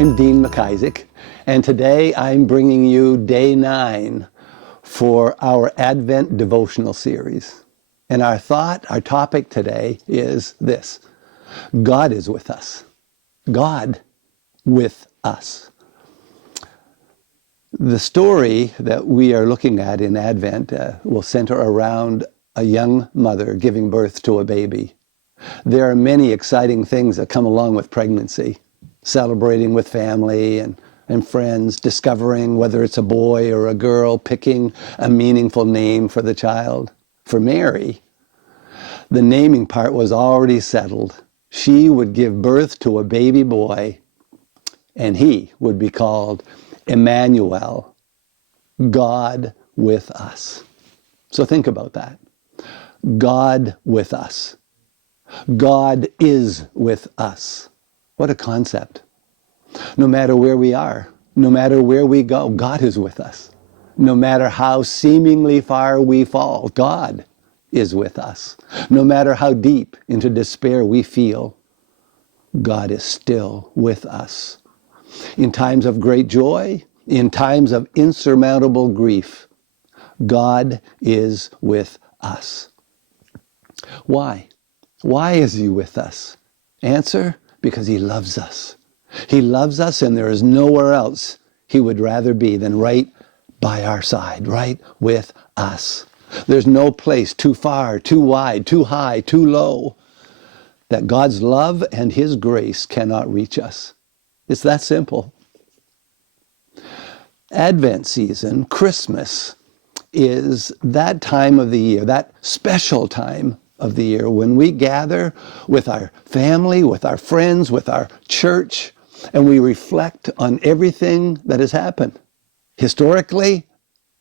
I'm Dean McIsaac, and today I'm bringing you day 9 for our Advent devotional series. And our topic today is this: God is with us. God with us. The story that we are looking at in Advent will center around a young mother giving birth to a baby. There are many exciting things that come along with pregnancy: celebrating with family and friends, discovering whether it's a boy or a girl, picking a meaningful name for the child. For Mary, the naming part was already settled. She would give birth to a baby boy, and he would be called Immanuel, God with us. So think about that. God with us. God is with us. What a concept. No matter where we are, no matter where we go, God is with us. No matter how seemingly far we fall, God is with us. No matter how deep into despair we feel, God is still with us. In times of great joy, in times of insurmountable grief, God is with us. Why? Why is he with us? Answer: because he loves us. He loves us, and there is nowhere else he would rather be than right by our side, right with us. There's no place too far, too wide, too high, too low that God's love and his grace cannot reach us. It's that simple. Advent season, Christmas, is that time of the year, that special time of the year when we gather with our family, with our friends, with our church, and we reflect on everything that has happened. Historically,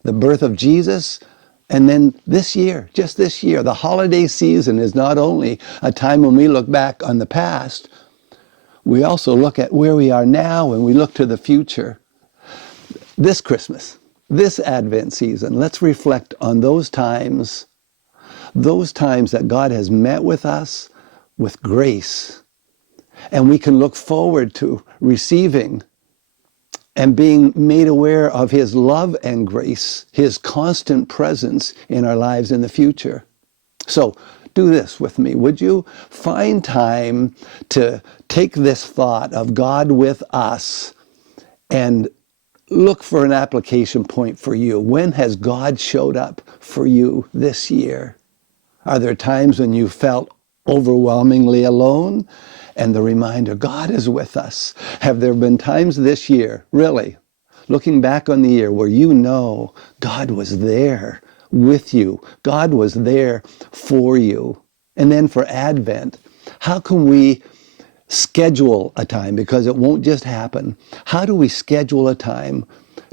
the birth of Jesus, and then this year, just this year, the holiday season is not only a time when we look back on the past, we also look at where we are now and we look to the future. This Christmas, this Advent season, let's reflect on those times that God has met with us with grace. And we can look forward to receiving and being made aware of his love and grace, his constant presence in our lives in the future. So do this with me, would you? Find time to take this thought of God with us and look for an application point for you. When has God showed up for you this year? Are there times when you felt overwhelmingly alone? And the reminder, God is with us. Have there been times this year, really, looking back on the year, where you know God was there with you? God was there for you. And then for Advent, how can we schedule a time? Because it won't just happen. How do we schedule a time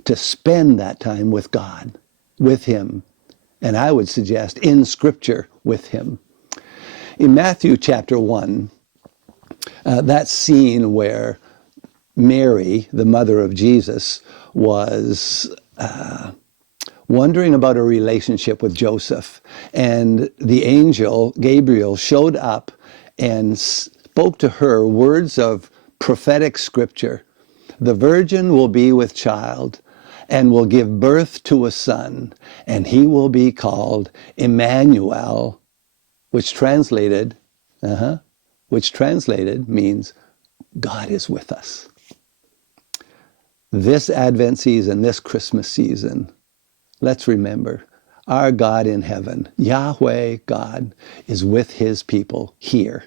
to spend that time with God, with him? And I would suggest in Scripture with him. In Matthew chapter 1, that scene where Mary, the mother of Jesus, was wondering about a relationship with Joseph. And the angel, Gabriel, showed up and spoke to her words of prophetic scripture. The virgin will be with child and will give birth to a son, and he will be called Immanuel, which translated means God is with us. This Advent season, this Christmas season, let's remember our God in heaven, Yahweh God, is with his people here.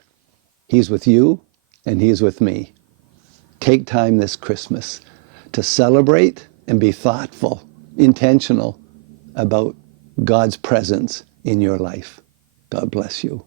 He's with you and he's with me. Take time this Christmas to celebrate and be thoughtful, intentional about God's presence in your life. God bless you.